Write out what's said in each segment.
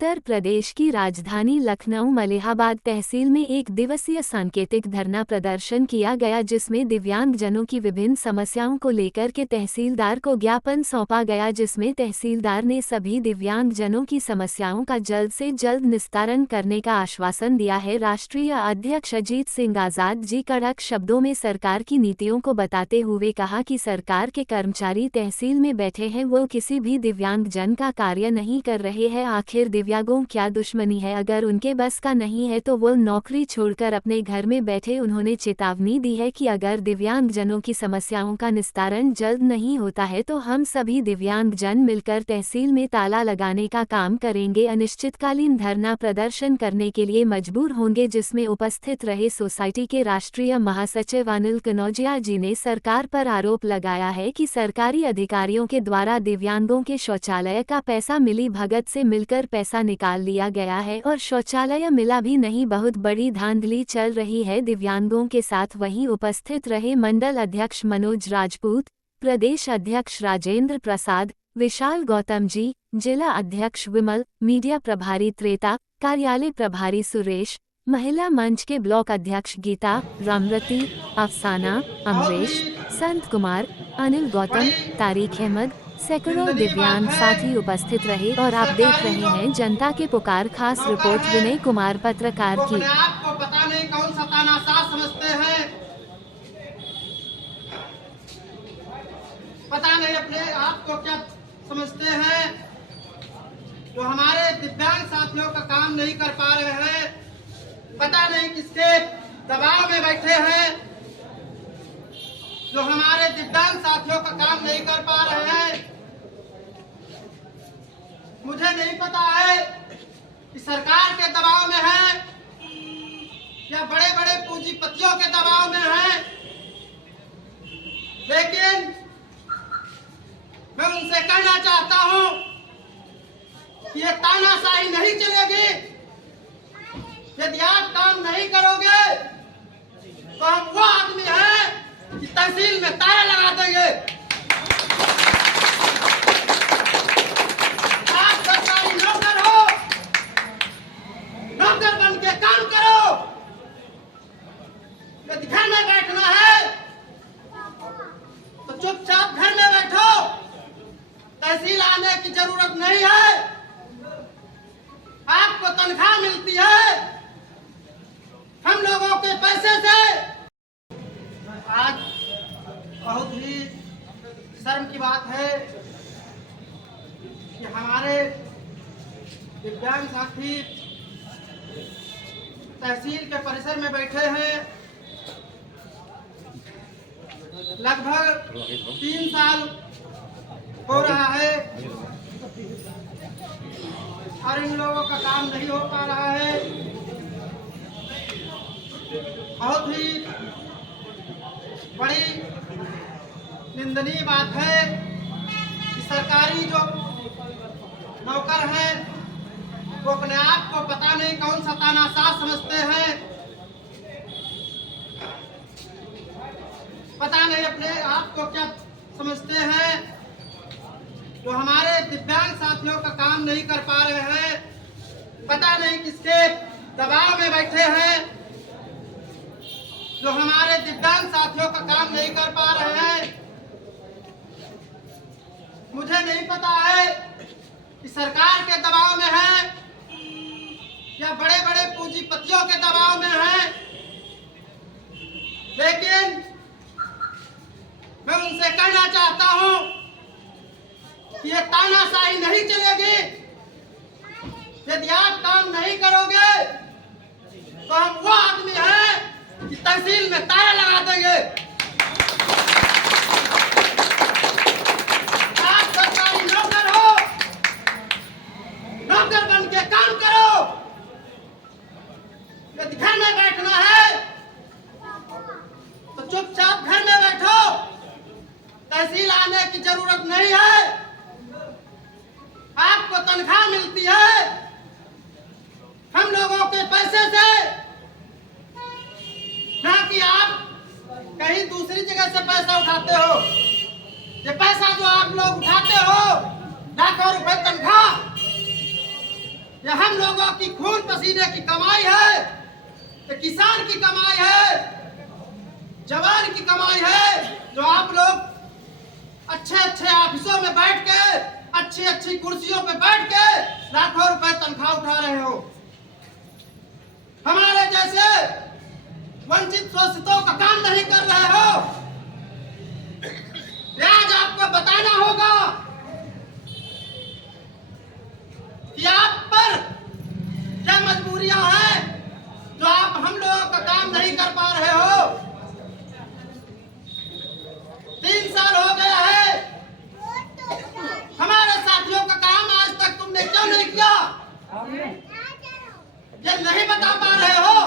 उत्तर प्रदेश की राजधानी लखनऊ मलिहाबाद तहसील में एक दिवसीय सांकेतिक धरना प्रदर्शन किया गया, जिसमें दिव्यांगजनों की विभिन्न समस्याओं को लेकर के तहसीलदार को ज्ञापन सौंपा गया, जिसमें तहसीलदार ने सभी दिव्यांगजनों की समस्याओं का जल्द से जल्द निस्तारण करने का आश्वासन दिया है। राष्ट्रीय अध्यक्ष अजीत सिंह आजाद जी कड़क शब्दों में सरकार की नीतियों को बताते हुए कहा कि सरकार के कर्मचारी तहसील में बैठे हैं, वो किसी भी दिव्यांगजन का कार्य नहीं कर रहे हैं। आखिर दिव्यांगों क्या दुश्मनी है? अगर उनके बस का नहीं है तो वो नौकरी छोड़कर अपने घर में बैठे। उन्होंने चेतावनी दी है कि अगर दिव्यांगजनों की समस्याओं का निस्तारण जल्द नहीं होता है तो हम सभी दिव्यांगजन मिलकर तहसील में ताला लगाने का काम करेंगे, अनिश्चितकालीन धरना प्रदर्शन करने के लिए मजबूर होंगे, जिसमें उपस्थित रहे सोसाइटी के राष्ट्रीय महासचिव अनिल कनौजिया जी ने सरकार पर आरोप लगाया है कि सरकारी अधिकारियों के द्वारा दिव्यांगों के शौचालय का पैसा मिली भगत से मिलकर पैसा निकाल लिया गया है और शौचालय मिला भी नहीं। बहुत बड़ी धांधली चल रही है दिव्यांगों के साथ। वहीं उपस्थित रहे मंडल अध्यक्ष मनोज राजपूत, प्रदेश अध्यक्ष राजेंद्र प्रसाद, विशाल गौतम जी, जिला अध्यक्ष विमल, मीडिया प्रभारी त्रेता, कार्यालय प्रभारी सुरेश, महिला मंच के ब्लॉक अध्यक्ष गीता, रामरती, अफसाना, अमरेश, संत कुमार, अनिल गौतम, तारिक अहमद, सैकड़ों दिव्यांग साथी उपस्थित रहे। और आप देख रहे हैं जनता के पुकार। खास रिपोर्ट विनय कुमार, पत्रकार की। आपको पता नहीं कौन सा तानाशाह समझते हैं, पता नहीं अपने आप को क्या समझते हैं, जो हमारे दिव्यांग साथियों का काम नहीं कर पा रहे हैं, पता नहीं किसके दबाव में बैठे हैं, जो हमारे दिव्यांग साथियों का काम नहीं कर पा रहे हैं। मुझे नहीं पता है कि सरकार के दबाव में है या बड़े बड़े पूंजीपतियों के दबाव में है, लेकिन मैं उनसे कहना चाहता हूं कि ये तानाशाही नहीं चलेगी। यदि आप काम नहीं करोगे तो हम वो आदमी हैं कि तहसील में ताला लगा देंगे। आप सरकारी नौकर हो, नौकर बन के काम करो। यदि घर में बैठना है तो चुपचाप घर में बैठो, तहसील आने की जरूरत नहीं है। आपको तनख्वाह मिलती है हम लोगों के पैसे से। आज बहुत ही शर्म की बात है कि हमारे दिव्यांग साथी तहसील के परिसर में बैठे हैं। लगभग 3 साल हो रहा है और इन लोगों का काम नहीं हो पा रहा है। बहुत ही बड़ी निंदनीय बात है कि सरकारी जो नौकर हैं वो अपने आप को पता नहीं कौन सा तानाशाह समझते हैं, पता नहीं अपने आप को क्या समझते हैं, जो हमारे दिव्यांग साथियों का काम नहीं कर पा रहे हैं, पता नहीं किसके दबाव में बैठे हैं, जो हमारे दिव्यांग साथियों का काम नहीं कर पा रहे हैं। मुझे नहीं पता है कि सरकार के दबाव में है या बड़े बड़े पूंजीपतियों के दबाव में है, लेकिन मैं उनसे कहना चाहता हूं कि ये तानाशाही नहीं चलेगी। यदि आप काम नहीं करोगे तो हम वो आदमी हैं कि तहसील में ताला लगा देंगे। आप सरकारी नौकर हो, नौकर बन के काम करो। यदि घर में बैठना है तो चुपचाप घर में बैठो, तहसील आने की जरूरत नहीं है। आपको तनख्वाह मिलती है हम लोगों के पैसे से, ना कि आप कहीं दूसरी जगह से पैसा उठाते हो। ये पैसा जो आप लोग उठाते हो, लाखों रुपए तनख्वाह, ये हम लोगों की खून पसीने की कमाई है, ये किसान की कमाई है, जवान की कमाई है, जो आप लोग अच्छे अच्छे ऑफिसों में बैठ के, अच्छी अच्छी कुर्सियों पे बैठ के लाखों रुपए तनख्वाह उठा रहे हो। हमारे जैसे वंचित शोषितों का काम नहीं कर रहे हो। आज आपको बताना होगा कि आप पर क्या मजबूरियां हैं जो आप हम लोगों का काम नहीं कर पा रहे हो। 3 साल हो गया है, हमारे साथियों का काम आज तक तुमने क्यों नहीं किया? ये नहीं बता पा रहे हो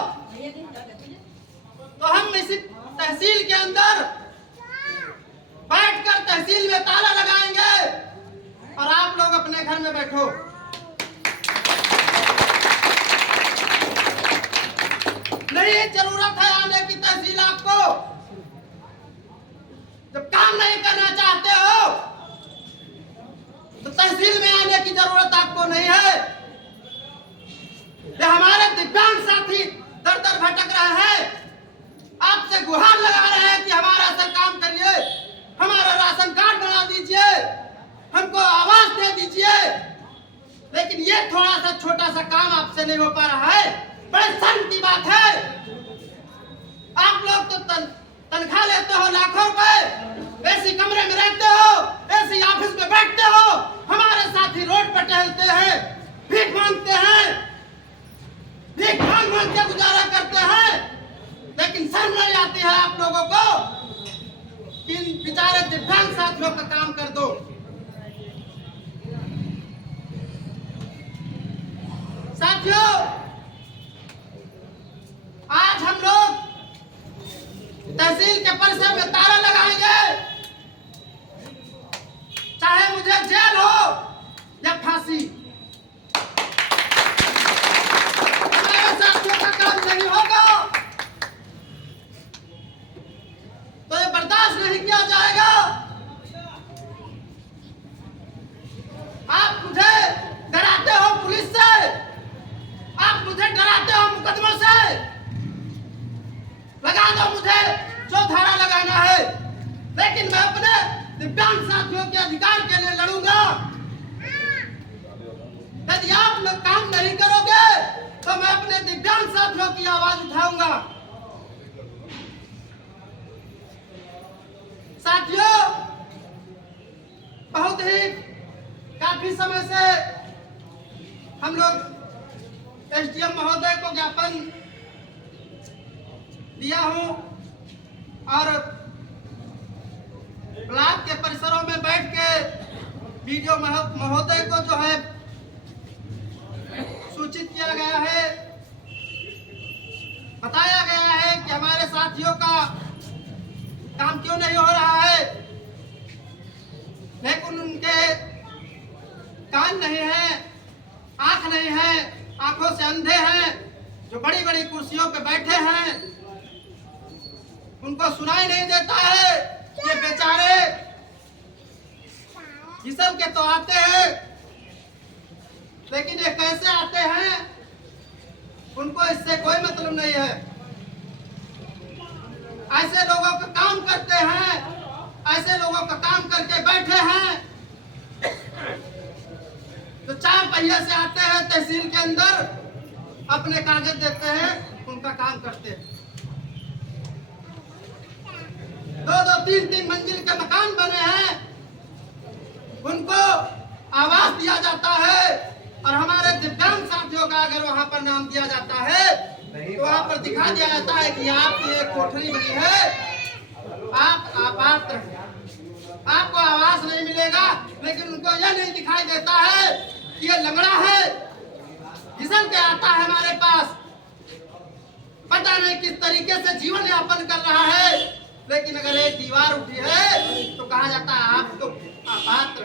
तो हम इसी तहसील के अंदर बैठकर तहसील में ताला लगाएंगे और आप लोग अपने घर में बैठो। नहीं जरूरत है आने की तहसील आपको। जब काम नहीं करना चाहते हो तो तहसील में आने की जरूरत आपको नहीं है। ये हमारे दिव्यांग साथी दर दर भटक रहे हैं, आपसे गुहार लगा रहे हैं कि हमारा सर काम करिए, हमारा राशन कार्ड बना दीजिए, हमको आवाज दे दीजिए। लेकिन ये थोड़ा सा छोटा सा काम आपसे नहीं हो पा रहा है। बड़े शर्म की बात है। आप लोग तो तनख्वाह लेते हो लाखों रुपए, ऐसी कमरे में रहते हो, ऐसी ऑफिस में बैठते हो। हमारे साथी रोड पर टहलते हैं, भीख मांगते हैं, भीख मांग मांग के गुजारा करते हैं। लेकिन शर्म नहीं आती है आप लोगों को कि इन बेचारे दिव्यांग साथियों का काम कर दो। साथियों, आज हम लोग तहसील के परिसर में ताला लगाएंगे, चाहे मुझे जेल हो या फांसी। हमारे साथियों का काम नहीं होगा तो ये बर्दाश्त नहीं किया जाएगा। आप मुझे डराते हो पुलिस से, आप मुझे डराते हो मुकदमों से। लगा दो मुझे जो धारा लगाना है, लेकिन मैं अपने दिव्यांग साथियों के अधिकार के लिए लड़ूंगा। यदि आप लोग काम नहीं करोगे तो मैं अपने दिव्यांग साथियों की आवाज उठाऊंगा। साथियों, बहुत ही काफी समय से हम लोग एसडीएम महोदय को ज्ञापन दिया हूं और ब्लॉक के परिसरों में बैठ के वीडियो महोदय को जो है सूचित किया गया है, बताया गया है कि हमारे साथियों का काम क्यों नहीं हो रहा है। लेकिन उनके कान नहीं है, आंख नहीं है, आंखों से अंधे हैं, जो बड़ी बड़ी कुर्सियों पे बैठे हैं, उनको सुनाई नहीं देता है। ये बेचारे घिसल के तो आते हैं, लेकिन ये कैसे आते हैं उनको इससे कोई मतलब नहीं है। ऐसे लोगों का काम करते हैं, ऐसे लोगों का काम करके बैठे हैं तो 4 पहिए से आते हैं तहसील के अंदर, अपने कागज देते हैं, उनका काम करते हैं। 2-2, 3-3 मंजिल के मकान बने हैं, उनको आवास दिया जाता है। और हमारे दिव्यांग साथियों का अगर वहां पर नाम दिया जाता है तो वहां पर दिखा दिया जाता है कि आपकी एक कोठरी बनी है, आप अपात्र हैं, आपको आवास नहीं मिलेगा। लेकिन उनको यह नहीं दिखाई देता है कि ये लंगड़ा है, घिसल के आता है हमारे पास, पता नहीं किस तरीके से जीवन यापन कर रहा है। लेकिन अगर एक दीवार उठी है तो कहा जाता है आप तो अपात्र